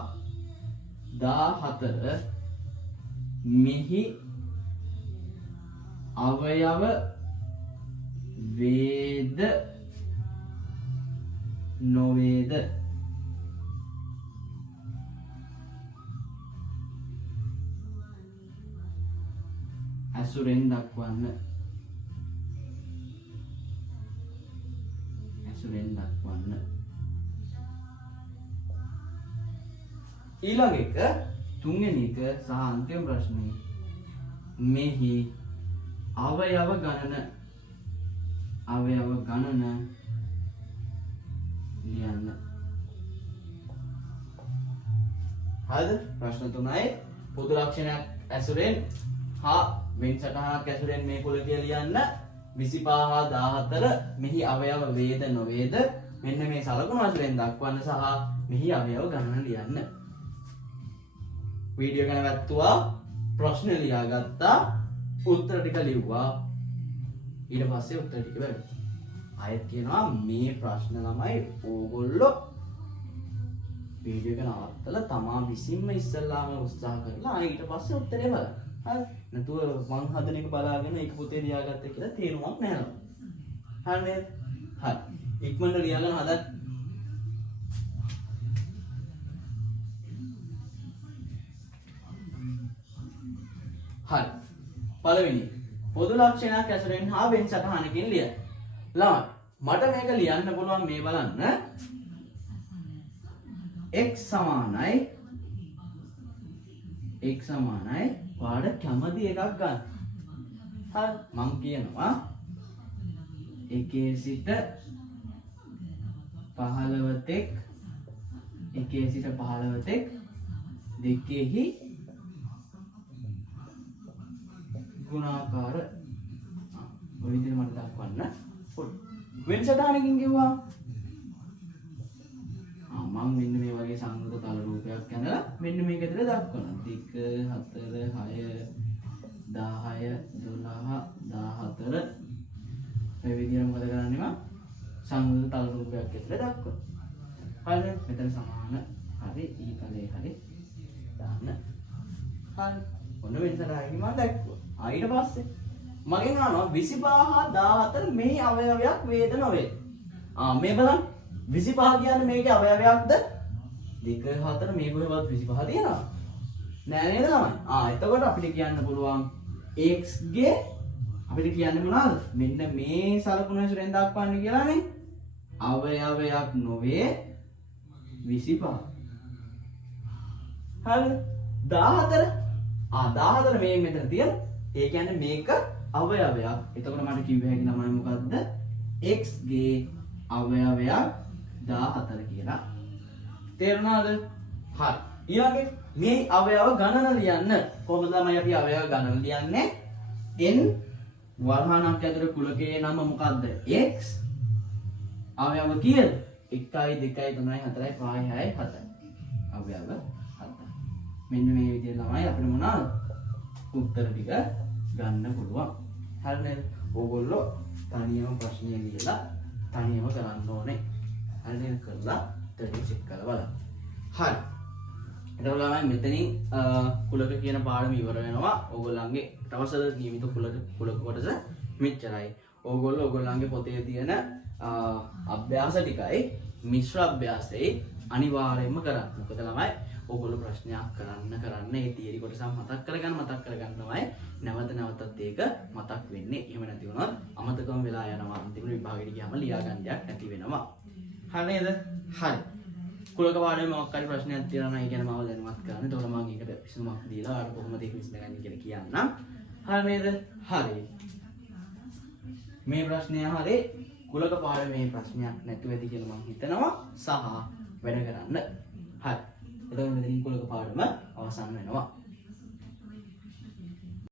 14 මෙහි අවයව වේද නොවේද? ඇසුරෙන් දක්වන්න. ඊළඟ එක තුන්වෙනි එක සහ අන්තිම ප්‍රශ්නේ මෙහි අවයව ගණන ලියන්න. හරිද? ප්‍රශ්න තුනයි පොදු ලක්ෂණයක් ඇසුරෙන් හා වෙන් සටහනක් ඇසුරෙන් මේ කුලකය ලියන්න. 25 හා 14 මෙහි අවයව වේද නොවේද මෙන්න මේ සලකුණු වශයෙන් දක්වන්න සහ මෙහි අවයව ගණන ලියන්න. වීඩියෝ එක නැවැත්තුවා ප්‍රශ්න ලියාගත්තා උත්තර ටික ලිව්වා ඊට පස්සේ උත්තර ටික බැලුවා. ආයෙත් කියනවා මේ ප්‍රශ්න ළමයි ඕගොල්ලෝ වීඩියෝ එක නවත්තලා තමා විසින්ම ඉස්සල්ලාම උත්සාහ කරලා ආයෙ ඊට පස්සේ උත්තරේ බලන්න. හරි නැතුව මං හදන එක බලාගෙන ඒක පොතේ ලියාගත්තා කියලා තේරුමක් නැහැ. හරි නේද? හරි ඉක්මනට ලියාගෙන හදන්න. හරි පළවෙනි පොදු ලක්ෂණයක් ඇසුරෙන් හා වෙන් සටහනකින් ලියන්න. ළමයි මට මේක ලියන්න පුළුවන් මේ බලන්න. x සමානයි ඔයාලට කැමති එකක් ගන්න. හරි මං කියනවා 1 සිට 15 තෙක් දෙකෙහි ගුණාකාර ඔය විදිහට මට දක්වන්න පොඩි වෙන සටහනකින් කිව්වා මම මෙන්න මේ වගේ සංගත තල රූපයක් ඇඳලා මෙන්න මේක ඇතුලේ දක්වනවා 2 4 6 10 12 14 මේ විදිහට මොකද කරන්නේ මම සංගත තල රූපයක් ඇතුලේ දක්වනවා. හරිද? මෙතන සමාන හරි ඊතලේ හරි දාන්න. හරි ඔන්න වෙන සටහනකින් මම දැක්වුවා. ඊට පස්සේ මගෙන් අහනවා 25 හා 14 මෙහි අවයවයක් වේද නොවේද? මේ බලන්න 25 කියන්නේ මේකේ අවයවයක්ද? 2 4 මේ කොහෙවත් 25 තියෙනවා නෑ නේද ළමයි? එතකොට අපිට කියන්න පුළුවන් x ගේ අපිට කියන්නේ මොනවද? මෙන්න මේ සලකුණ ඇසුරෙන් දක්වන්න කියලානේ. අවයවයක් නොවේ 25. හරිද? 14 14 මේ මෙතන තියෙන. ඒ කියන්නේ මේක අවයවයක්. එතකොට මට කිව්ව හැකි තමයි මොකද්ද? x ගේ අවයවයක් 14 කියලා. තේරුණාද? හරි. ඊළඟට මේ අවයව ගණන ලියන්න. කොහොමද ළමයි අපි අවයව ගණන ලියන්නේ? n වර්හණක් ඇතුළේ කුලකයේ නම මොකද්ද? x. අවයව කීයද? 1 2 3 4 5 6 7. අවයව 7. මෙන්න මේ විදිහට තමයි අපිට මොනවාද උත්තර ටික ගන්න පුළුවන්. හරි නේද? ඕගොල්ලෝ තනියම ප්‍රශ්නය ලියලා තනියම කරන්න ඕනේ. හරි නේද? කරලා තනියම චෙක් කරලා බලන්න. හරි. එතකොට ළමයි මෙතනින් කුලක කියන පාඩම ඉවර වෙනවා. ඕගොල්ලන්ගේ දවසල නියමිත කුලක කොටස මෙච්චරයි. ඕගොල්ලෝ ඕගොල්ලන්ගේ පොතේ තියෙන අභ්‍යාස ටිකයි මිශ්‍ර අභ්‍යාසයේ අනිවාර්යයෙන්ම කරන්න. මොකද ළමයි ඕගොල්ලෝ ප්‍රශ්නයක් කරන්න මේ තියරි කොටස මතක් කරගන්න තමයි නැවත නැවතත් ඒක මතක් වෙන්නේ. එහෙම නැති වුණොත් අමතකම වෙලා යනවා. අන්තිම විභාගෙට ගියාම ලියා ගන්න දෙයක් නැති වෙනවා. හරි නේද? හරි. කුලක පාඩමේ මොකක් හරි ප්‍රශ්නයක් තියෙනවා නම් ඒ ගැන මම දැනුවත් කරන්න. එතකොට මම ඒකට විසඳුමක් දීලා ඔයාලට කොහොමද ඒක විසඳගන්නේ කියලා කියන්නම්. හරි නේද? හරි. මේ ප්‍රශ්නය හරි කුලක පාඩමේ ප්‍රශ්නයක් නැතුව ඇති කියලා මම හිතනවා සහ වැඩ කරන්න. හරි. එතකොට මෙතනින් කුලක පාඩම අවසන් වෙනවා.